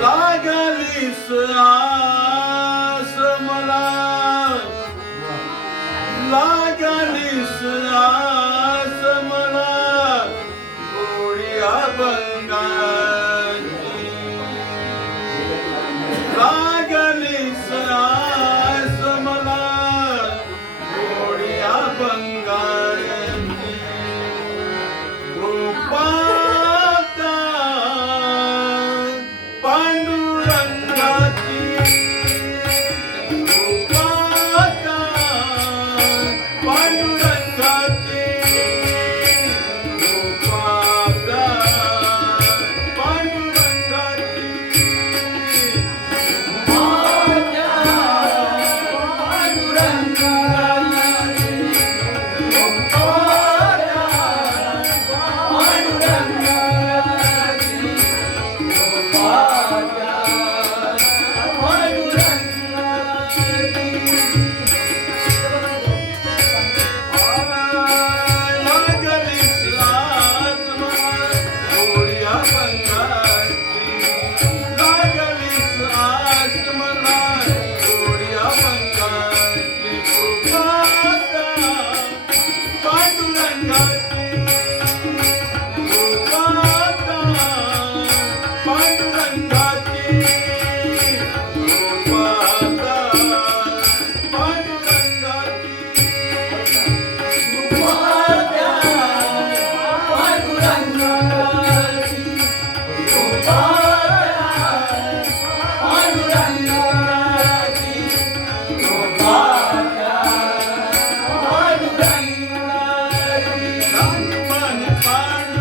लागलीस आस मला. लागलीस आस Bye.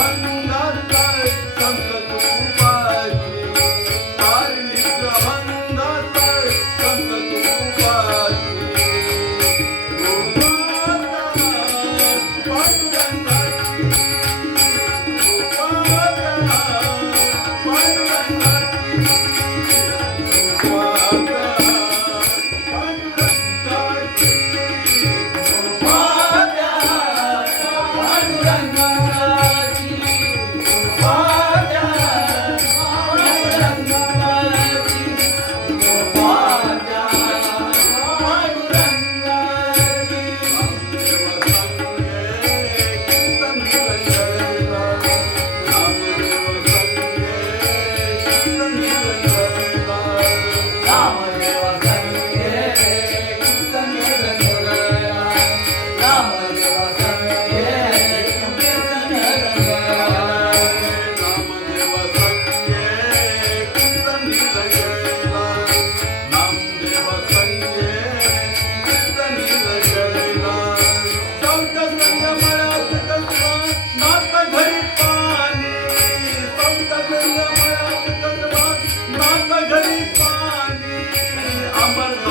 One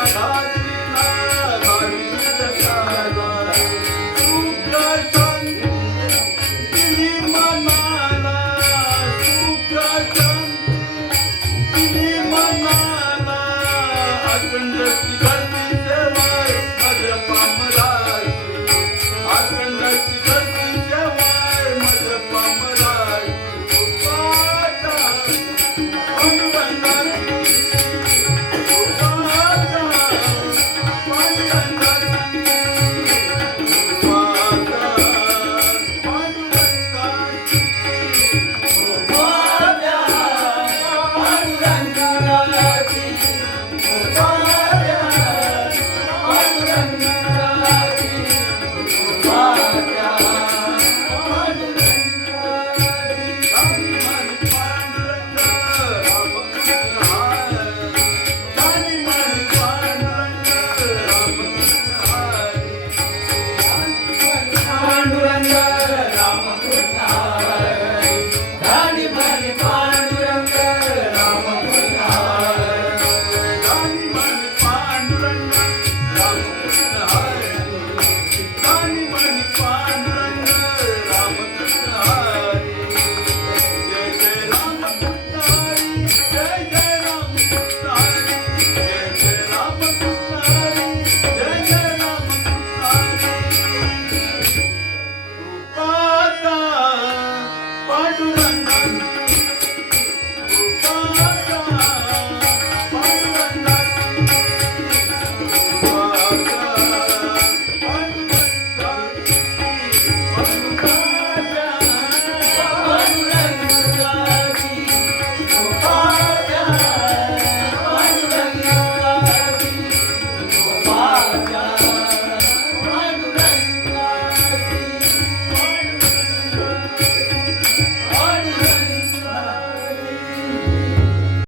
Radha